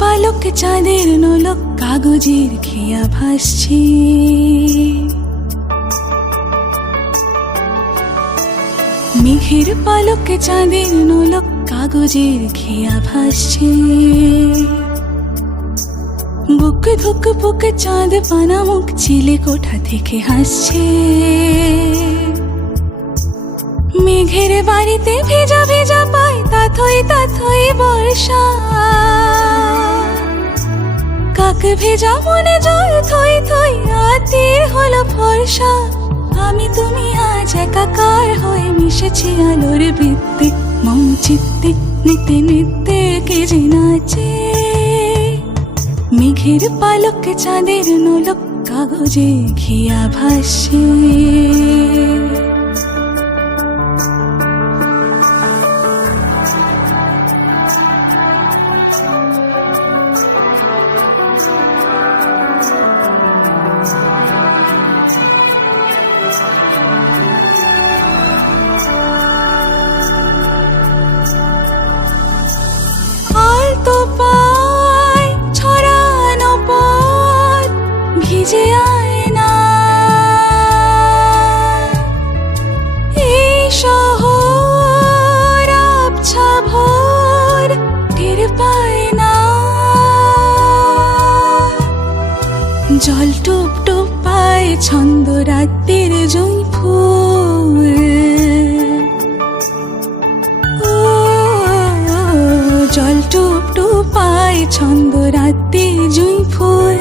পালক চাঁদের নোলক কাগজের খেয়া ভাসছে। মেঘের পালক চাঁদের নোলক কাগজের খেয়া ভাসছে। বুক ধুক বুক চাঁদ পানা মুখ চিলে কোঠা থেকে হাসছে। মেঘের বাড়িতে ভেজা ভেজা পায় তাথই তাথই বর্ষা। কাক ভেজা মনে জল থই থই রাতের হলো ফর্সা। আমি তুমি আজ একাকার হয়ে মিশেছি আলোর বৃত্তে। মম চিত্তে নিতে নিতে কে যে নাচে। মেঘের পালক চাঁদের নোলক কাগজে ঘিয়া ভাসে। ভিজে আয়না এই শহর আবছা ভোর টের পায় না। জল টুপ টুপ পায় ছন্দ রাতের জুঁই ফুল। জল টুপ টুপ পায় ছন্দ রাতের জুঁই ফুল।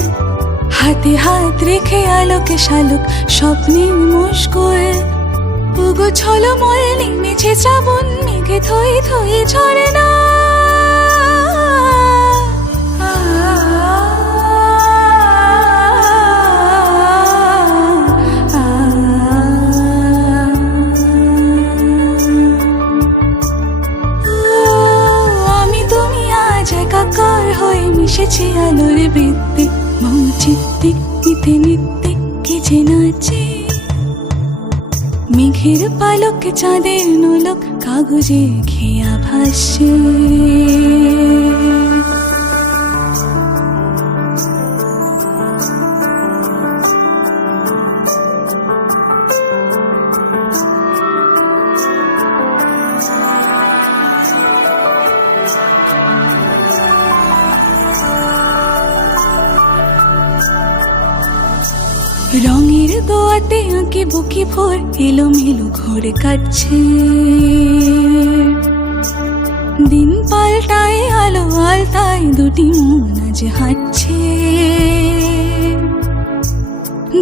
হাতে হাত রেখে আলোকে শালুক স্বপ্নের মুশকুল। উগো ছলমল নেমেছে শ্রাবণ মেঘে থই থই ঝরে না। আমি তুমি আজ একাকার হয়ে মিশেছি আলোর বৃত্তে। মম চিত্তে নিতে নিতে কে যে নাচে। মেঘের পালক চাঁদের নোলক কাগজে ঘিয়া ভাসে। রঙের দোয়াতে আঁকে বুকে ভোর এলোমেলো ঘোরে কাটছে। দিন পাল্টায় আলো আলতায় দুটি মন আজ হাঁটছে।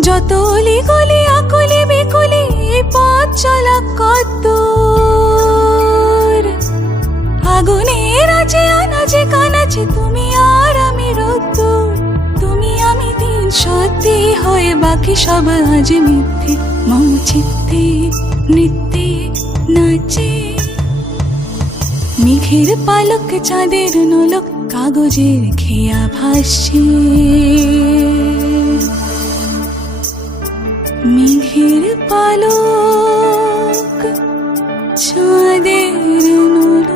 যত অলি গলি আকলি বিকলি পথ চলা কত আগুনের আছে আনাচে কানাচে। তুমি আর আমি রোদ্দুর তুমি আমি দিন সত্যি হয়ে বাকি সব আজ মিথ্যে। মম চিত্তে নৃত্যে নাচে। মেঘের পালক চাঁদের নোলক কাগজের খেয়া ভাসে। মেঘের পালক চাঁদের নোলক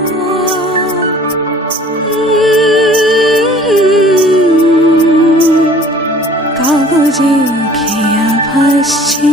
কাগজে খেয়া ভাসছে।